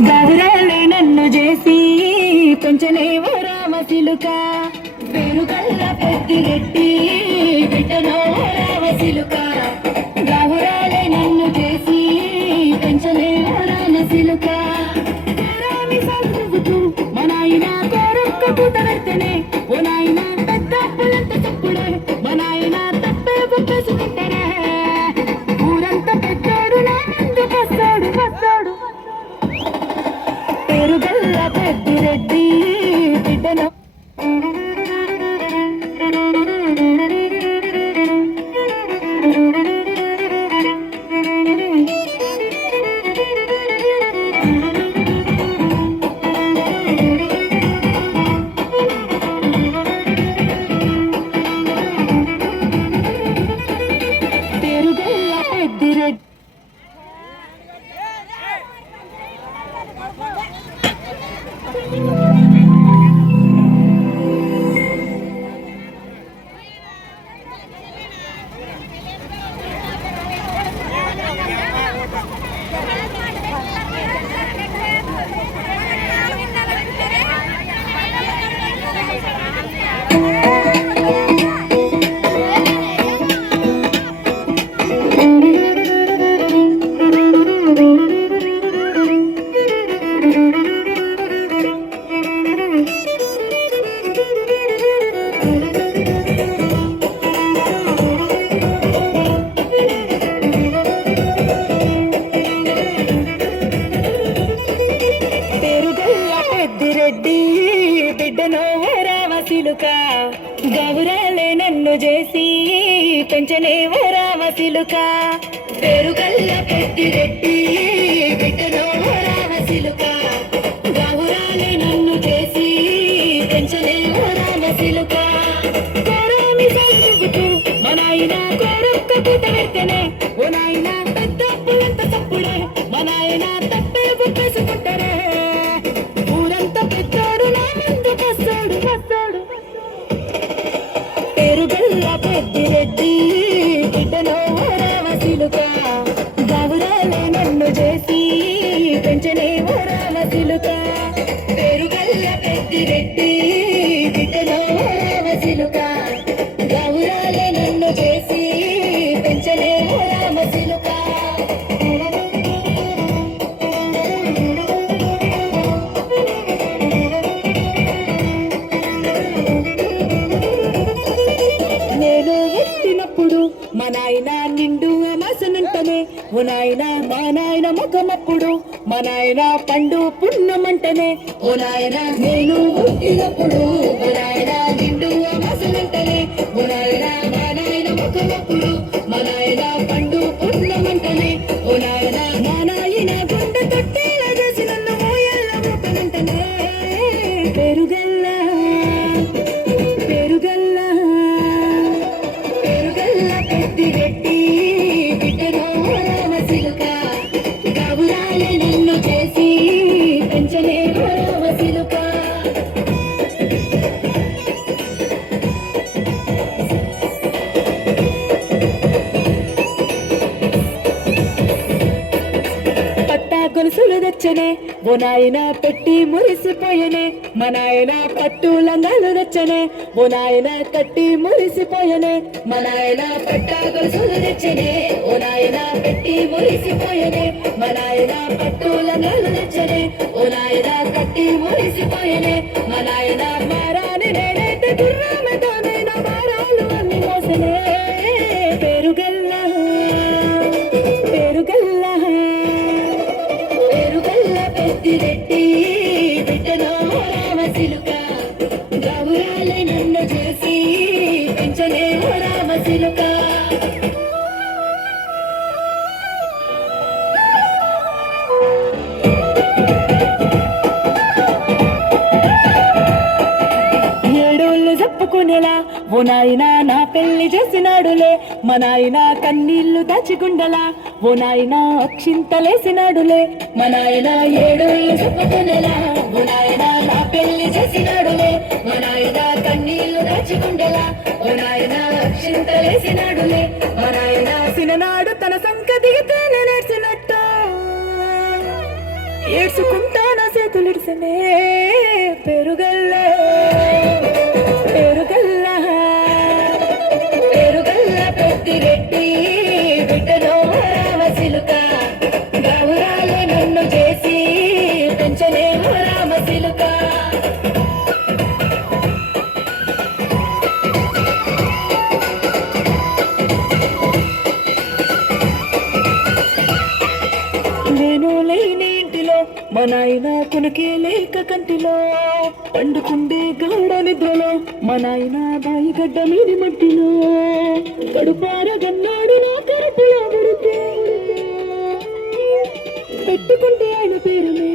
గౌరాలే నన్ను చేసి కొంచెనేవో రామసిలుక పేరుగల్ల పెద్దిరెడ్డి బిడ్డనో రామసిలుక గౌరాలే నన్ను చేసి కొంచెనేవో రామసిలుక రామి సాగుతూ మా నాయన కోరొక్క పూత పెడితేనే ఓ నాయన పెద్ద అప్పులంత చెప్పుడే మా నాయన తప్పే ఒప్పేసుకుంటారే ఊరంతా పెద్దోడు నా ముందుకు వస్తాడు వస్తాడు పేరుగల్ల పెద్దిరెడ్డి బిడ్డను పేరుగల్ల పెద్దిరెడ్డి పెద్దిరెడ్డి బిడ్డనో రామసిలుక గౌరాలే నన్ను చేసి పెంచనేవో రామసిలుక పేరుగల్ల పెద్దిరెడ్డి బిడ్డనో రామసిలుక గౌరాలే నన్ను చేసి పెంచనేవో రామసిలుక కోరామి సాగుతూ మా నాయన కోరొక్క పూట పెడితేనే ఓ నాయన పెద్ద అప్పులంత తప్పుడే మా నాయన తప్పే ఒప్పేసుకుంటారే పేరుగల్ల పెద్దిరెడ్డి బిడ్డనో రామసిలుక గౌరాలే నన్ను చేసి పెంచనేవో రామసిలుక పేరుగల్ల పెద్దిరెడ్డి బిడ్డనో రామసిలుక గౌరాలే నన్ను చేసి పెంచనేవో రామసిలుక మా నాయన నిండు అమాసనంటనే ఓ నాయన మా నాయన ముఖమప్పుడు మా నాయన పండు పున్నమంటనే ఓ నాయన నేను పుట్టినప్పుడు ఓ నాయన నిండు అమాసనంటనే ఓ నాయన మా నాయన ముఖమప్పుడు మా నాయన పండు పున్నమంటనే ఓ నాయన మా నాయన గుండె తొట్టేలా చేసి నన్ను మోయాల ఊపనంటనే పేరుగల్ల పేరుగల్ల పెద్దిరెడ్డి బిడ్డనో రామసిలుక గౌరాలే నన్ను చేసి పెంచనేవో రామసిలుక పట్టా గొలుసులు తెచ్చనే ఓ నాయన పెట్టి మురిసిపోయనే మా నాయన పట్టు లంగాలు తెచ్చనే ఓ నాయన కట్టి మురిసిపోయనే మా నాయన పట్టా గొలుసులు తెచ్చనే ఓ నాయన పెట్టి మురిసిపోయనే మా నాయన పట్టు లంగాలు తెచ్చనే ఓ నాయన కట్టి మురిసిపోయనే మా నాయన మారాని నేనైతే గుర్రామెదానైనా మారాలు అన్ని మోసనే పేరుగల్ల పేరుగల్ల పేరుగల్ల పెద్దిరెడ్డి బిడ్డనో రామసిలుక గౌరాలే నన్ను చేసి పెంచనేవో రామసిలుక ఏడోళ్ళు చెప్పుకునేలా ఓ నాయన నా పెళ్లి చేసినాడులే మా నాయన కన్నీళ్లు దాచిగుండలా ఓ నాయన అక్షింతలేసినాడులే మా నాయన ఏడోళ్ళు చెప్పుకునేలా ఓ నాయన నా పెళ్లి చేసినాడులే మా నాయన కన్నీళ్లు దాచిగుండలా ఓ నాయన అక్షింతలేసినాడులే మా నాయన సిననాడు తన సంక దిగితేనే నడిచినట్టు ఏడ్చుకుంటూ తులిడిసనే పెరుగల్ల పెరుగల్ల పెరుగల్ల పెద్దిరెడ్డి బిడ్డలో రామసిలుక గౌరాలే నన్ను చేసి పెంచలేమో రామసిలుక. నేను లేని ఇంటిలో మా నాయన కొనుకే లేక కంటిలో పండుకుండే గాఢ నిద్రలో మా నాయన బాయి గడ్డ మీది మట్టిలో కడుపారగన్నాడు నా కడుపులో పడితే పెట్టుకుంటే ఆయన పేరునే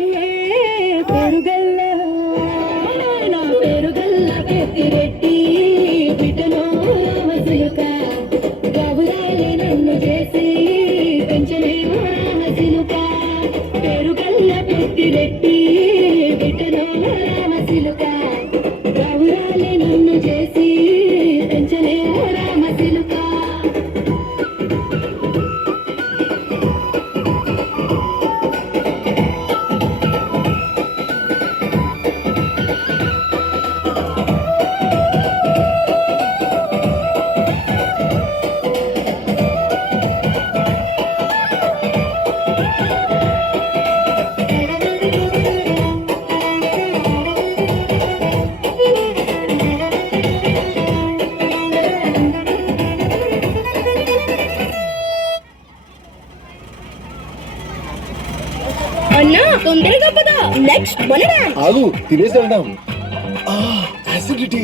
పెరుగల్ల నా పెరుగల్ల పెద్దిరెడ్డి బిడ్డలో రామసిలుక గౌరాలే నన్ను చేసి పెంచలేమో రామసిలుక. పెరుగల్ల పెద్దిరెడ్డి బిడ్డలో రామసిలుక గౌరాలే నన్ను చేసి పెంచలేమో రామసిలుక. అన్నా తొందరగా పద, నెక్స్ట్ మన డాన్స్. ఆగు, తినేసి వెళ్దాం. అసిడిటీ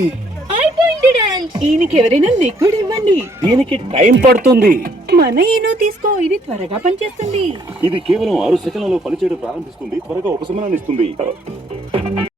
అయిపోయింది డాన్స్. ఈయనకి ఎవరైనా లిక్విడ్ ఇవ్వండి. దీనికి టైం పడుతుంది. మన ఈనో తీసుకో, ఇది త్వరగా పనిచేస్తుంది. ఇది కేవలం 6 సెకన్లలో పనిచేయడం ప్రారంభిస్తుంది, త్వరగా ఉపశమనాన్ని ఇస్తుంది.